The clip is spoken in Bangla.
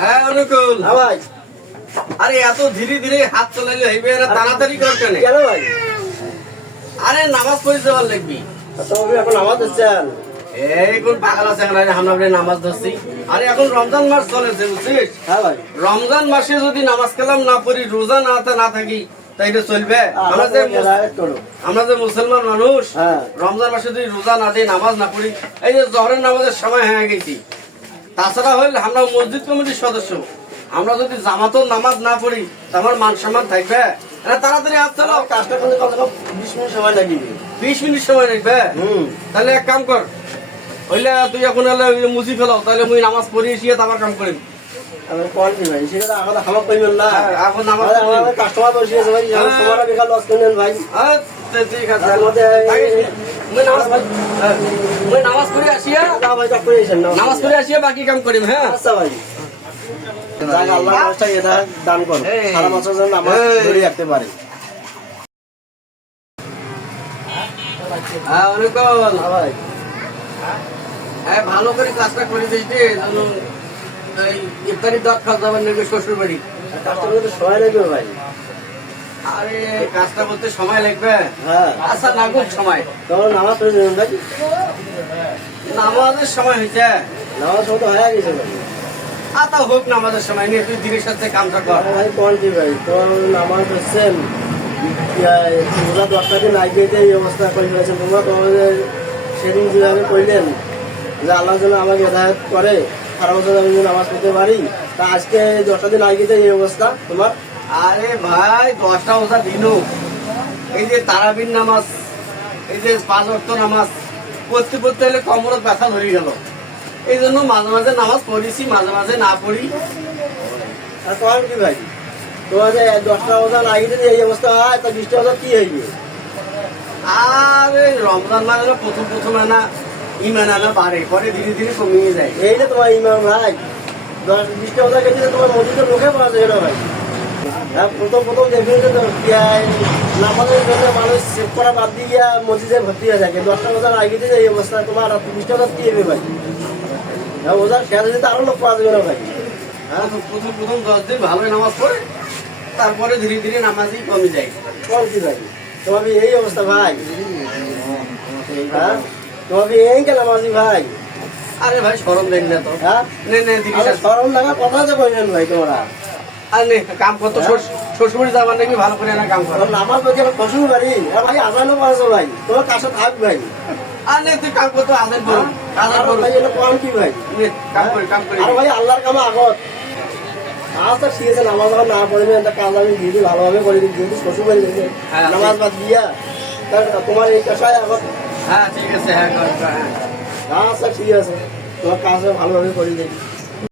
হ্যাঁ অনুকূল ভাই। আরে এত ধীরে ধীরে হাত চলাইলে হইবে না, তাড়াতাড়ি কর কেন? কেন ভাই? আরে নামাজ পড়ে যাওয়ার লাগবি। তুমি এখন নামাজ দিচ্ছেন? এই কোন পাগল আছে আমরা নামাজ ধরছি। আরে এখন রমজান মাস চলেছে বুঝছিস? হ্যাঁ ভাই। রমজান মাসে যদি নামাজ কালাম না পড়ি, রোজা না থাকি, তাইলে চলবে? আমরা যে মুসলমান মানুষ, রমজান মাসে যদি রোজা না দিই, নামাজ না পড়ি, এই যে জহরের নামাজের সময় হয়ে গেছি। তাছাড়া হইলে আমরা মসজিদ কমিটির সদস্য, আমরা যদি জামাতের নামাজ না পড়ি, আমার মান সম্মান থাকবে? তাড়াতাড়ি হাত চালাও। কাজটা করতে কত 20 মিনিট সময় লাগবে। 20 মিনিট সময় লাগবে? তাহলে এক কাম কর, হইলে তুই এখন মুছি ফেলাও, তাহলে মুই নামাজ পড়ি এসে তারপর কাম করিম। আমি কোয়ালিটি ভাই, সেটা এখন আমার কইবেন না। এখন নামাজ আমার কাস্টমার বসে আছে ভাই, সময়টা বেকার লস করেন ভাই। ঠিক আছে, মুই নামাজ পড়ে আসিয়া ভাই তা করে এসেন না। নামাজ পড়ে আসিয়া বাকি কাম করিম। হ্যাঁ আচ্ছা ভাই। যাক আল্লাহ মানুষটা এটা দান করুন, সারা বছর যেন নামাজ ধরে রাখতে পারে। হ্যাঁ অনুকূল ভাই হ্যাঁ, ভালো করে কাজটা করে দিস রে, ইফতারি দাঁত খাওয়া যাবার নাকি শ্বশুর বাড়ি। কাজটা করতে সময় লাগবে ভাই। আরে কাজটা করতে সময় লাগবে? হ্যাঁ আচ্ছা লাগুক সময়, তখন নামাজ পড়ে যাবেন ভাই। নামাজের সময় হয়েছে। নামাজ তো হয়ে গেছে ভাই। আতা হোক নামাজের সময় নিয়ে তুই ধীরে সাথে কামটা কর। ভাই কোয়ালিটি ভাই, তোমার নামাজ হচ্ছেন রোজা 10টা দিন আগে এই অবস্থা করে ফেলেছেন তোমরা। তোমাদের সেদিন যেভাবে করলেন যে আল্লাহ যেন আমাকে হেদায়ত করে, সারা বছর আমি যেন নামাজ পড়তে পারি, তা আজকে 10টা দিন আগে এই অবস্থা তোমার। আরে ভাই 10টা ওজা দিনও এই যে তারাবির নামাজ, এই যে 5 ওয়াক্ত নামাজ পড়তে পড়তে হলে কোমর ব্যথা ধরে গেল। এই জন্য মাঝে মাঝে নামাজ পড়েছি, মাঝে মাঝে না পড়ি। আর কোয়ালিটি ভাই, তোমার যে 10টা ওজন আগে যদি এই অবস্থা হয়, তা 20টা ওজন কি হইবে? আর এই রমজান মানে প্রথম আনা ইমান আনা বাড়ে, পরে ধীরে ধীরে কমিয়ে যায়। এই যে তোমার ইমাম ভাই 20টা ওজন গেছে, তোমার মসজিদের লোকে পাওয়া যায় না ভাই। প্রথম দেখবে যে নামাজের জন্য মানুষ সেভ করা বাদ দিয়ে মসজিদে ভর্তি হয়ে থাকে। 10টা ওজন আগে যদি এই অবস্থা, তোমার 20টা ওজন কি হবে ভাই? ওজন শেষ হয়ে যেতে আরো লোক পাওয়া যাবে না ভাই। প্রথম 10 দিন ভালোই নামাজ পড়ে, তারপরে ধীরে ধীরে নামাজই কমে যায়। কম কি ভাই, তোমার এই অবস্থা ভাই? হ্যাঁ তোমার এই কেন নামাজি ভাই? আরে ভাই শরম দেন না তো। হ্যাঁ সরম লাগা কথা যে কইলেন ভাই তোমরা। আর নে কাম করতো, শ্বশুর যাবার নাকি ভালো করে না কাম করো। নামাজ পড়তে আমার শ্বশুর বাড়ি ভাই, আজানও পারছো ভাই, তোমার কাছে থাক ভাই। আর নে তুই কাম করতো, আদেন করো ভাই, এটা কম কি ভাই? কাম করি। আর ভাই আল্লাহর কামে আগত আজ তো ঠিক আছে, নামাজ যখন না পড়বে একটা কাজ আমি দিদি ভালোভাবে করে দিই, যেহেতু শ্বশুর বাড়ি গেছে নামাজ বাদ দিয়া তোমার এই পেশায় আগত। হ্যাঁ ঠিক আছে, হ্যাঁ আচ্ছা ঠিক আছে, তোমার কাজ ভালোভাবে করে দিই।